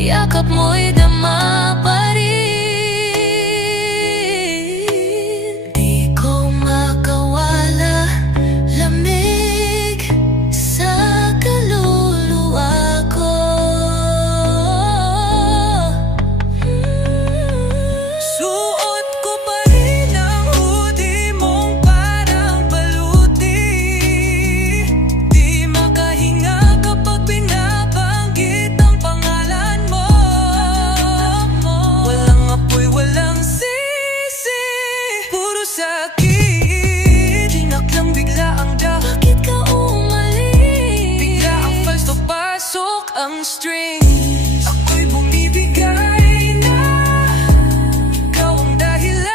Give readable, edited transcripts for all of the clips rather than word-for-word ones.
yakap mo'y dama pa rin. Di ko makawala, lamig sa kaluluwa ko. Suot ko pa rin ang hoodie mong parang baluti. Di makahinga kapag binabanggit ang pangalan mo. Walang apoy, walang sisi, puro sakit. Tinaklang bigla ang dak, bakit ka umalis? Bigla ang falso, pasok ang strings. Ako'y bumibigay na, ikaw ang dahilan.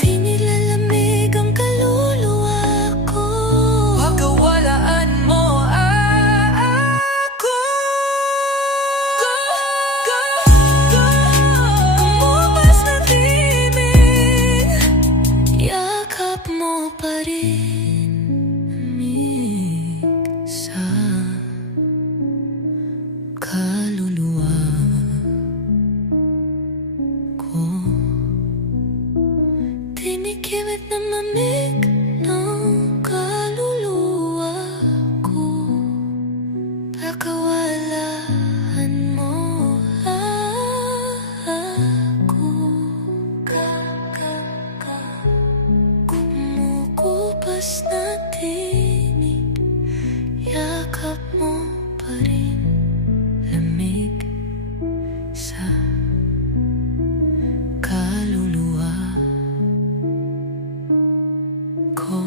Di pinilalamig ang kaluluwa ko, pagkawalaan mo ako. Kumupas na timing, yakap mo pa rin. Lamig sa kaluluwa ko. Tinikimit na mamig ng kaluluwa ko, pagkawalaan mo ako. Kumukupas na tinig, yakap mo pa rin. Lamig sa kaluluwa ko.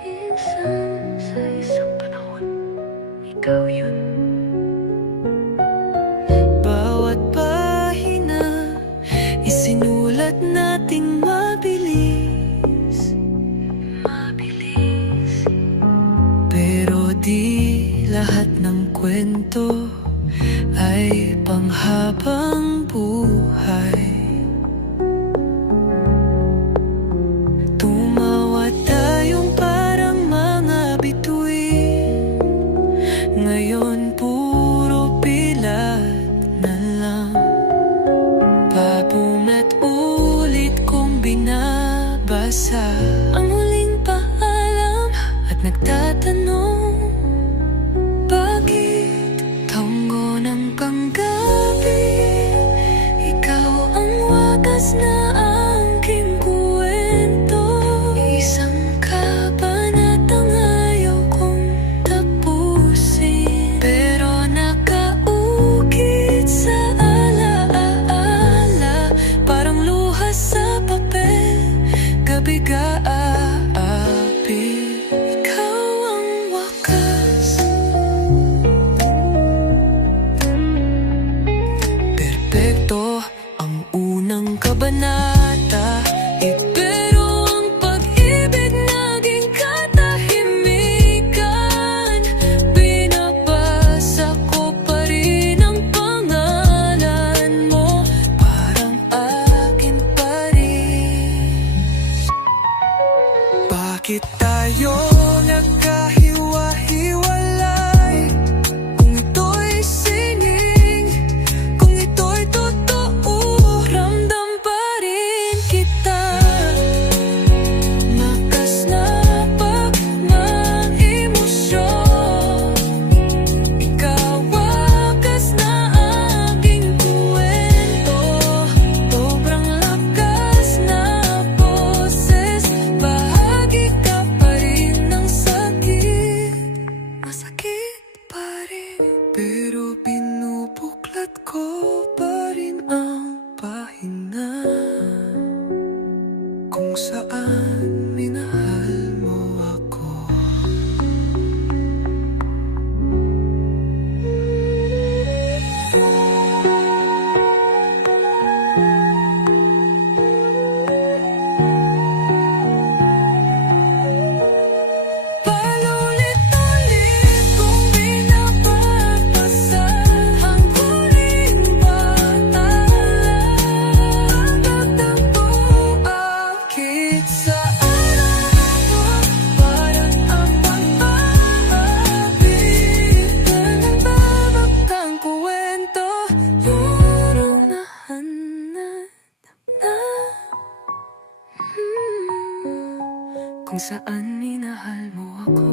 Minsan sa isang panahon, ikaw yun. Bawat pahina, isinulat nating mabilis. Pero di lahat ng kwento ay panghabang buhay. Tumawa tayong parang mga bituin, ngayon puro pilat na lang. Pabuna't ulit kong binabasa ang huling paalam at nagtatanong, bakit taongo ng panggabi, ikaw ang wakas na aking kwento. Isang kabanatang ayaw kong tapusin, pero nakaukit sa alaala, parang luha sa papel, gabi aapi. Ikaw ang wakas, perpekto ang unang kabanata, pero ang pag-ibig naging katahimikan. Binabasa ko pa rin ang pangalan mo, parang akin pa rin. Bakit tayo nagkahiwa-hiwalay? Kung ito'y sining, kung ito'y totoo, ramdam pa rin kita. Lakas na pagmang emosyon, ikaw wakas na aking kwento. Sobrang lakas na boses, bahagi ka pa rin ng sakit. Masakit pa rin, pero binubuklat ko pa rin ang pahina kung saan minahal mo ako. kung saan minahal mo ako.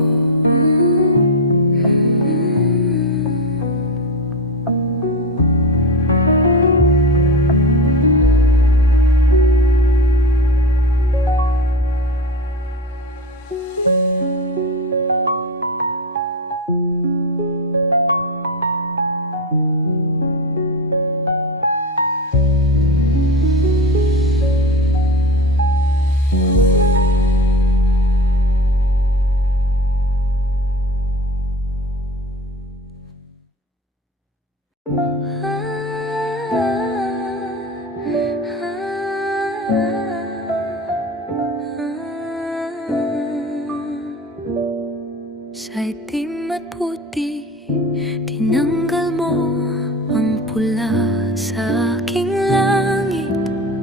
Sa itim at puti, tinanggal mo ang pula sa aking langit.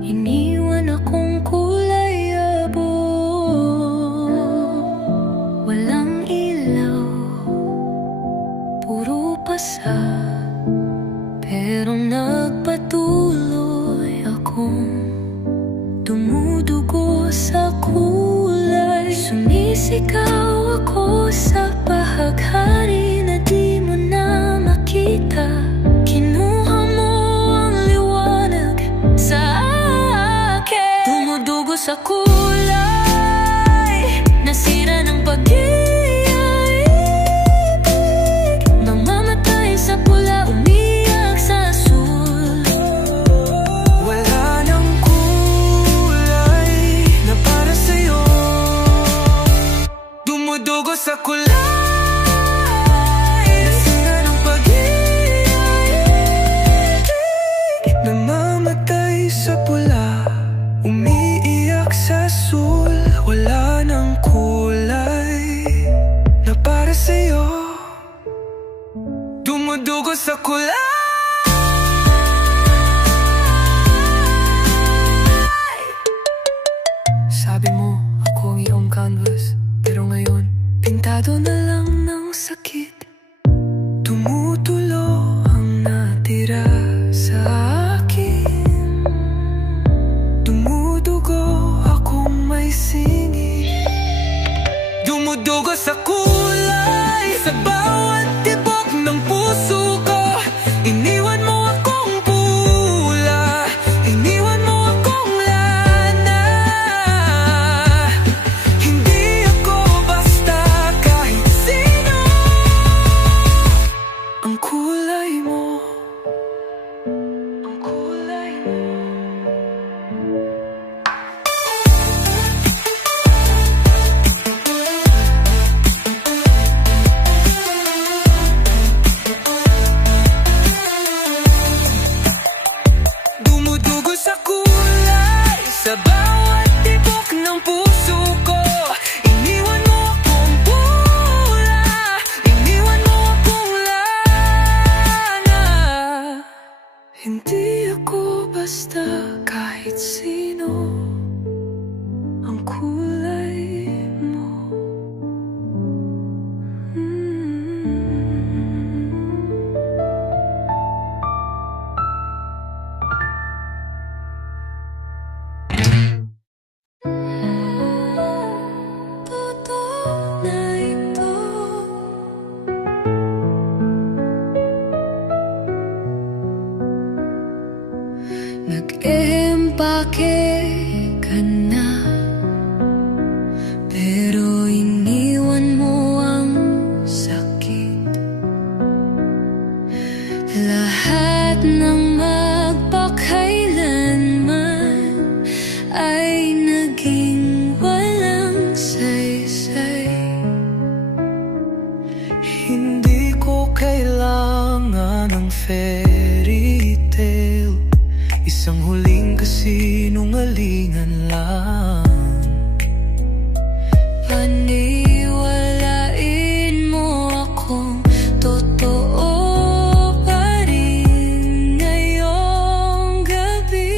Iniwan akong kulay abo. Walang ilaw, puro pasa, pero nagpatuloy akong dumudugo sa kulay. Sumisigaw ako sa bahaghari na di mo na makita. Kinuha mo ang liwanag sa akin. Dumudugo sa kulay, nasira ng pag-iibig. Namamatay sa pula, umiyak sa asul. Wala nang kulay na para sa'yo. Dumudugo sa kulay, nasira ng pag-iibig. Namamatay sa pula, umiiyak sa asul. Wala nang kulay na para sa'yo. Dumudugo sa kulay. Sabi mo ako ang iyong canvas, pero ngayon pintado na lang ng sakit. Tumutulo ang natira sa akin. Dumudugo akong may singit. Dumudugo sa kulay, sa bawat tibok ng puso ko. Iniwan mo akong pula, iniwan mo akong lana. Hindi ako basta kahit sino. Ang kulay mo, ang kulay mo. Dumudugo sa kulay, sa bawat tibok ng puso ko. Iniwan mo akong pula, iniwan mo akong lana. Hindi ako basta kahit sino. Ang kulay mo. Totoo na ito. Nag-empake ka na, pero iniwan mo ang sakit. Lahat ng magpakailanman ay naging walang saysay. Hindi ko kailangan ng fairy tale, isang huling kasinungalingan lang. Paniwalain mo akong totoo pa rin ngayong gabi.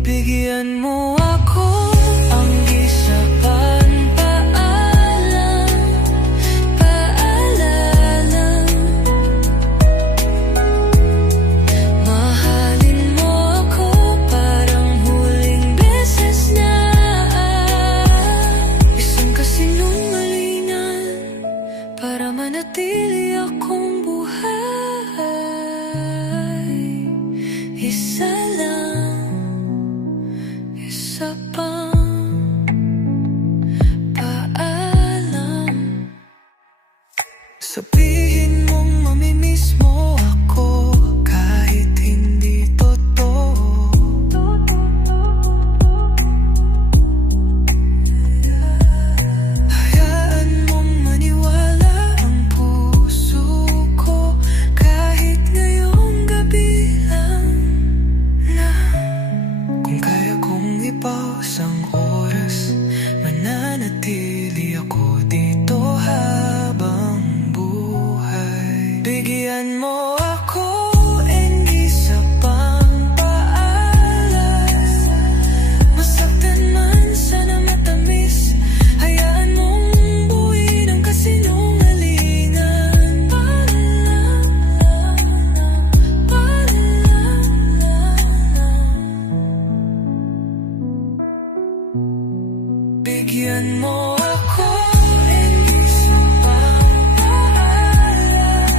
Bigyan mo ako ang isa pang paalala. Mahalin mo ako parang huling beses na isang oras, mananatili ako dito habang buhay. Bigyan mo ako, hindi sa pampaalas. Masaktan man, sana matamis. Hayaan mong buuin ang kasinungalingan. Bigyan mo ako, hindi sa pampaalas.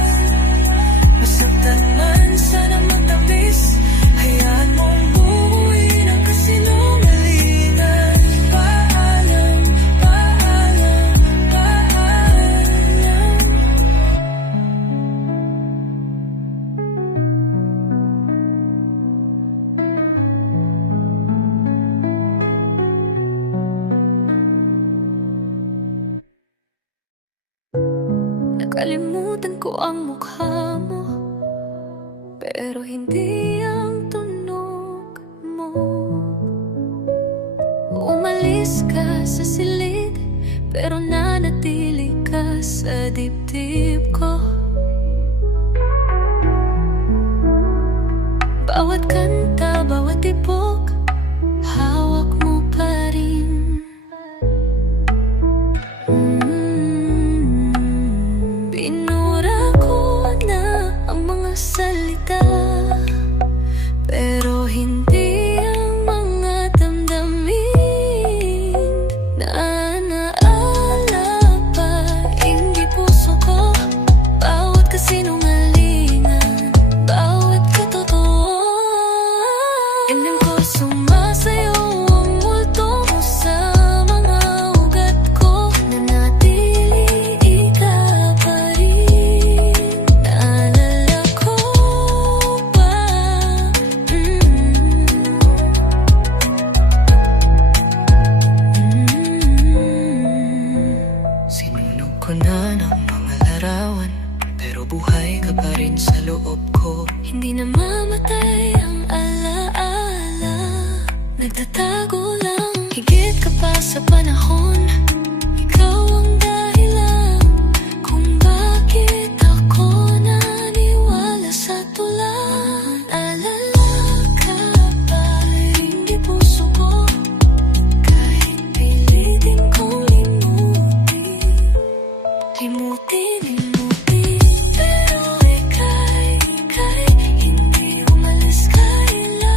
Masaktan man, sana magtamis. Hayaan mong buuin ang kasinungalingan. Paalam, paalam, paalam. Nakalimutan ko ang mukha mo, pero hindi ang tunog mo. Umalis ka sa silid, pero nanatili ka sa dibdib ko. Bawat kanta, bawat tibok, hawak mo pa rin. Binura ko na ang mga salita, pero hindi ang mga damdamin. Naanaala pa, hindi puso ko, bawat kasinungalingan, bawat katotohanan. Ilan ko sumasayaw ang multo mo sa mga ugat ko. Nanatili ka pa rin. Naalala ko pa. Sinunog ko na ng mga larawan, pero buhay ka pa rin sa loob ko. Hindi na mamatay ang alaala, nagtatago lang. Higit ka pa sa panahon, ikaw ang dahilan kung bakit ako naniwala sa tulan. Alala ka pa rin, di puso ko, kahit pilitin kong limutin. Limutin, pero ika'y hindi umalis kailanman.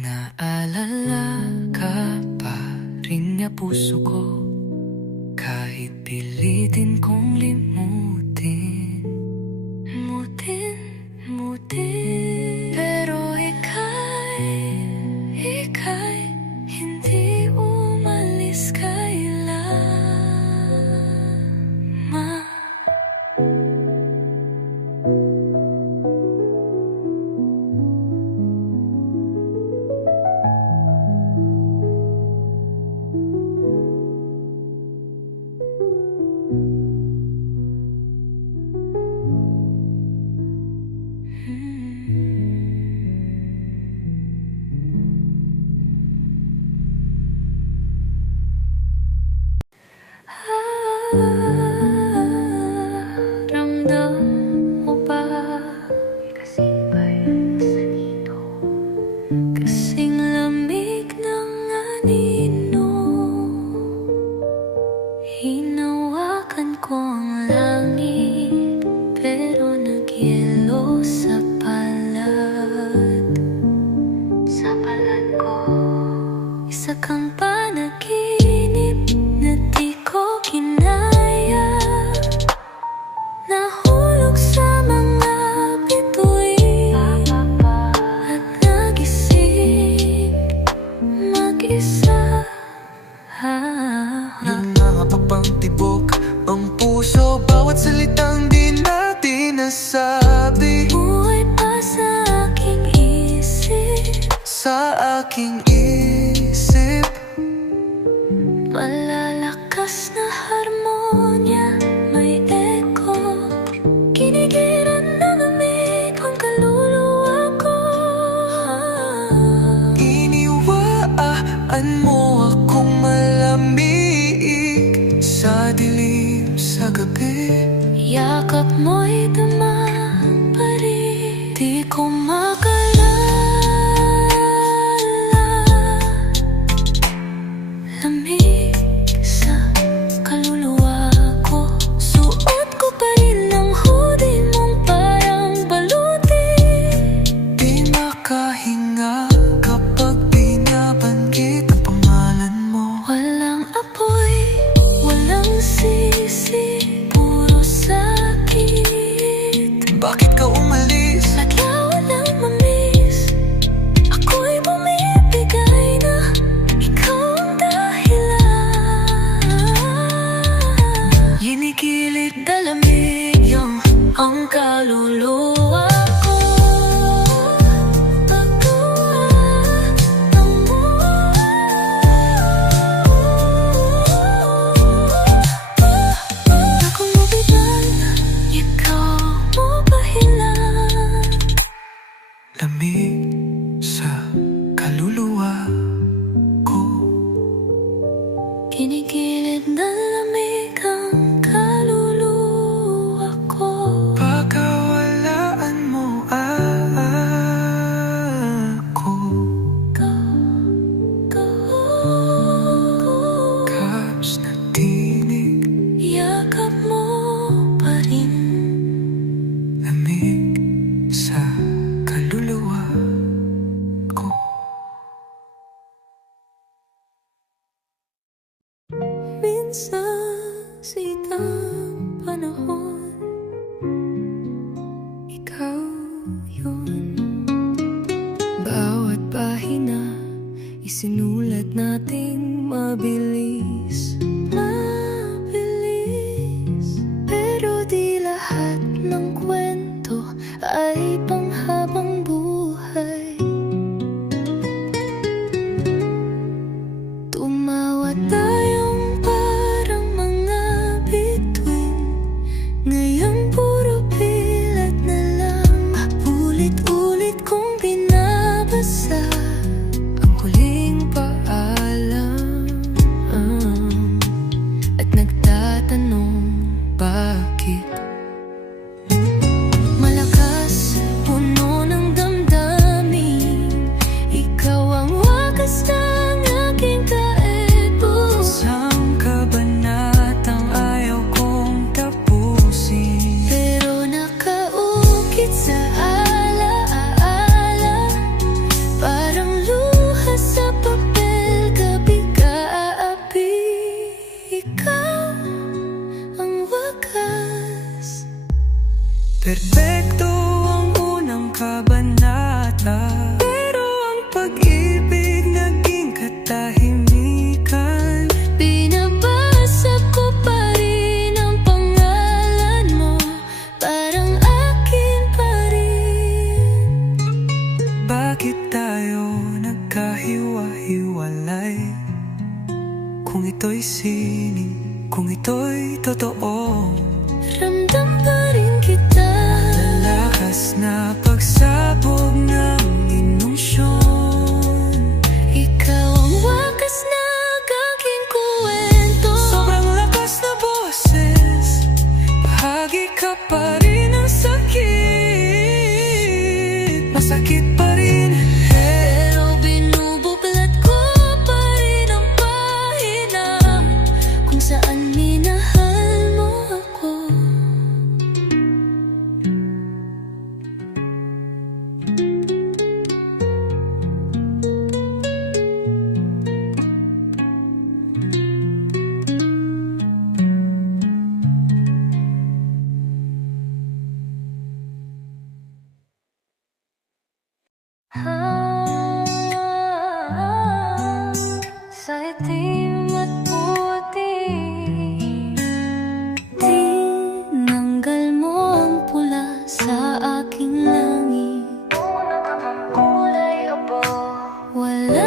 Naalala ka pa rin niya puso ko, kahit pilitin kong limutin. Mutin, pero ika'y hindi umalis kailanman. aking isip. Malalakas na harmonya, may echo. Kinikiran ng lamig ang kaluluwa ko. Iniwaan mo akong malamig sa dilim sa gabi. Yakap mo'y damang pa rin. Di ko makalala. Lamig sa kaluluwa ko. Suot ko pa rin ang hoodie mong parang baluti. Di makahinga kapag binabanggit ang pangalan mo. Walang apoy, walang sisi, puro sakit. Bakit ka umalis? Sadya walang mamiss. Ako'y bumibigay na ikaw ang dahilan. Ginigilit na lamig yung ang kaluluwa ko. Akong mabigan, ikaw mo bahilan. Lamig sa kaluluwa ko. Kinigilid na lamig ang kaluluwa ko. Pagkawalaan mo ako. Kaps na tinig, yakap mo pa rin. Lamig sa kaluluwa ko. Minsan sa itang panahon, ikaw yun. Bawat pahina isinulat nating mabilis. Pero di lahat ng kwento ay panghabang buhay. Tumawa tayong parang mga bituin. Ngayon puro pilat na lang. Ulit-ulit kong binabasa ang huling paalam. At nagtatanong bakit malakas, puno ng damdamin. Ikaw ang wakas ng aking kaeto. Isang kabanatang ayaw kong tapusin, pero nakaukit sa alaala. Parang luha sa papel, gabi kaapi. Ikaw ang wakas. Perfecto ang unang kabanata, pero ang pag-ibig naging katahimikan. Binabasa ko pa rin ang pangalan mo, parang akin pa rin. Bakit tayo nagkahiwa-hiwalay? Kung ito'y sining, kung ito'y totoo, ramdam pa rin kita. Lalakas na pagsabog ng emosyon. Ikaw ang wakas na aking kwento. Sobrang lakas na boses, bahagi ka pa rin ng sakit. Masakit pa rin, pero binubuklat ko pa rin ang pahina kung saan minahal mo ako. Sa itim at puti, tinanggal mo ang pula sa aking langit. Una ka mang kulay abo, wala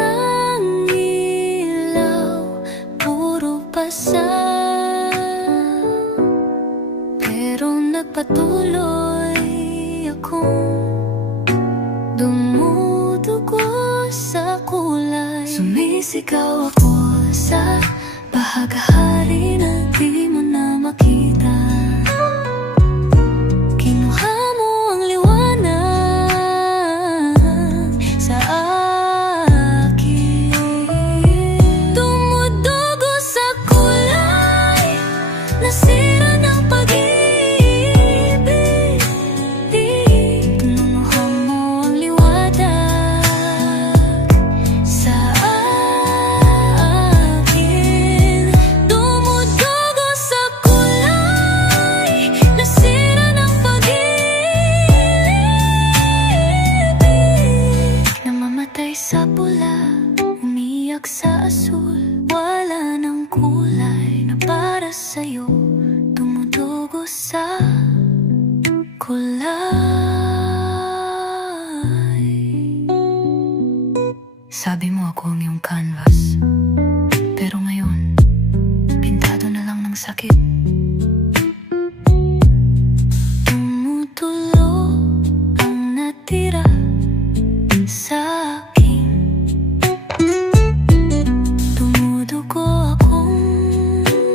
Sumisigaw ako sa bahagahari na di mo na makita. Kinuha mo ang liwanag sa akin. Tumudugo sa kulay, nasira ng pag-ibig. Kinuha mo ang liwanag sa akin. Tumudugo sa kulay, nasira ng pag-ibig. Namamatay sa pula, umiyak sa asul. Wala ng kulay na para sa'yo. Tumudugo sa kulay. Sabi mo ako ang iyong canvas, pero ngayon, pintado na lang ng sakit. Tumutulo ang natira sa akin. Tumudugo akong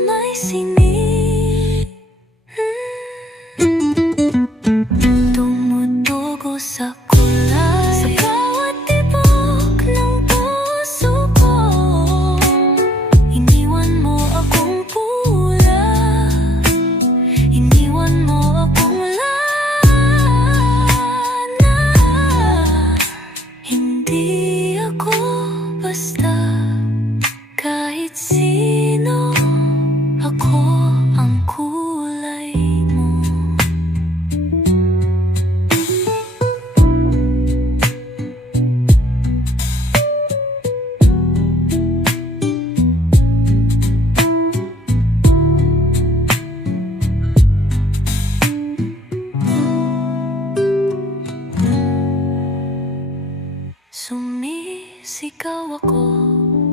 may sinig. Tumudugo sa kulay, sa bawat tibok ng puso ko. Iniwan mo akong pula, iniwan mo akong lana. Hindi ako basta kahit sino, ako ang kulay mo. Sumisigaw ako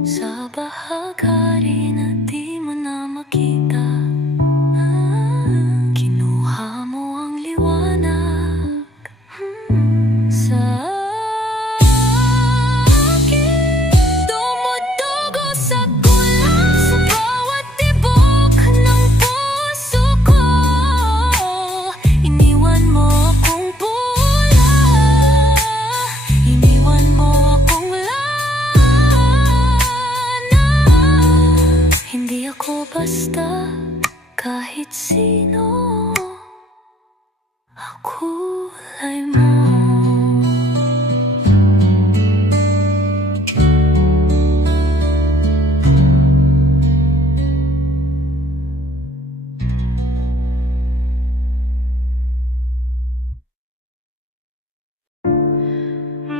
sa bahagari na di mo na makita. Kinuha mo ang liwanag sa akin. Tumudugo sa kulay, sa bawat tibok ng puso ko. Iniwan mo akong pula, iniwan mo akong lana. Hindi ako basta kahit sino, ang kulay mo.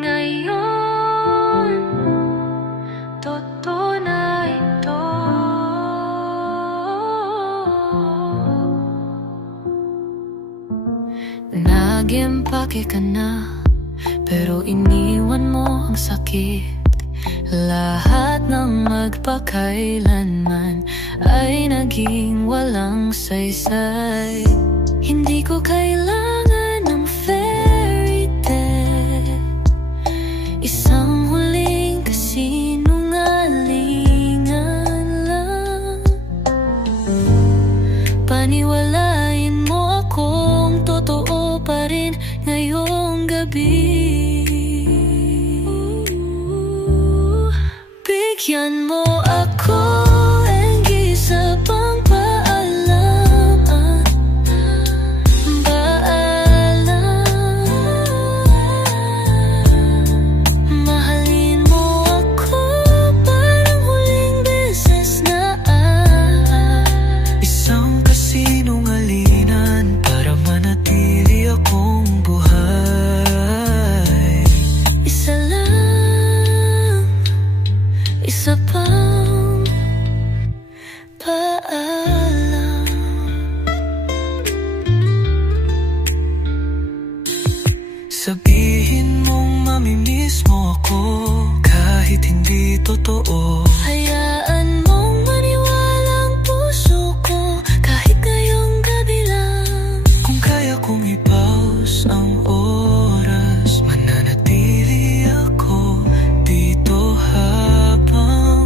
Ngayon, totoo na ito. Nag-empake ka na, pero iniwan mo ang sakit. Lahat ng magpakailanman ay naging walang saysay. Hindi ko kailangan ng fairy tale, isang huling kasinungalingan lang. Paniwalain mo akong totoo pa rin ngayong gabi. Bigyan mo ako ng isa pang paalam. Mahalin mo ako parang huling beses na isang kasinungalingan para manatili akong buhay. Isa lang, isa pang paalam. Sabihin mong mamimiss mo ako kahit hindi totoo. Hayaan mong maniwala ang puso ko kahit ngayong gabi lang. Kung kaya kong i-pause ang oras, mananatili ako dito habang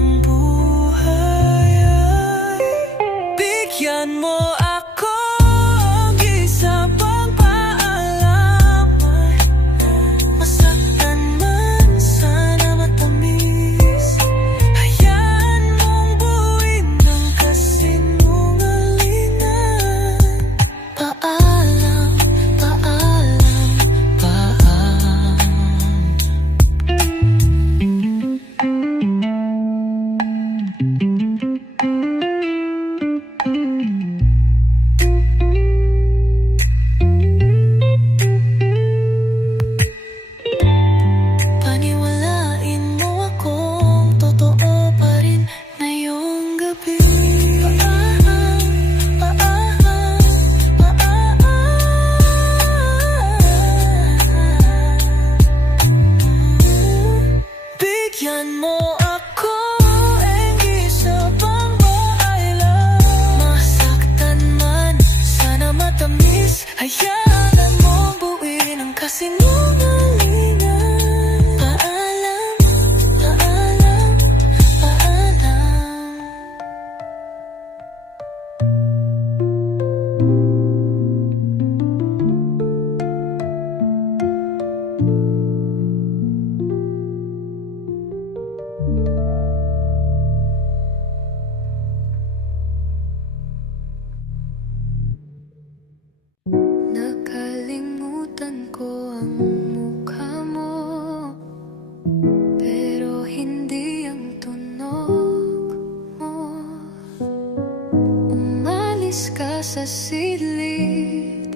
sa silid,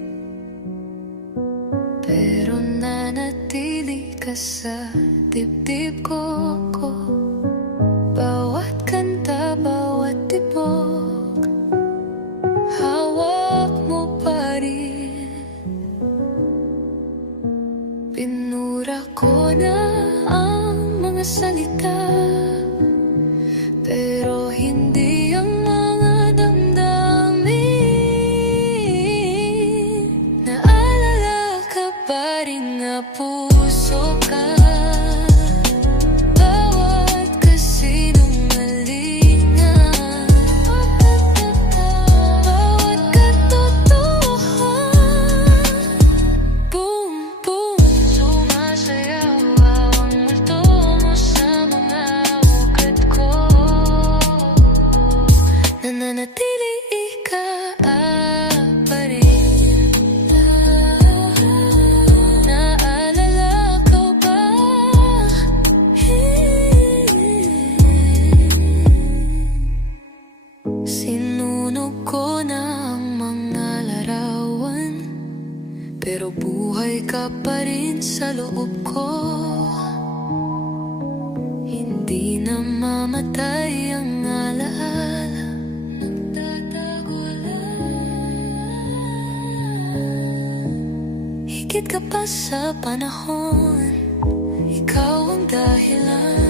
pero nanatili ka sa dibdib ko. Bawat kanta, bawat tibok, hawak mo pa rin. Pinura ko na ang mga salita, pero hindi ang mga damdamin. Naalala ka pa rin na puso ka, bawat kasinungalingan, bawat katotohan. Boom, boom, sumasayaw ang multo mo sa mga ugat ko. Nananatili ka pa rin. Naalala ko ba? Sinunog ko na ang mga larawan, pero buhay ka pa rin sa loob ko. Hindi na mamatay ang alaala, nagtatago lang. Higit ka pa sa panahon, ikaw ang dahilan.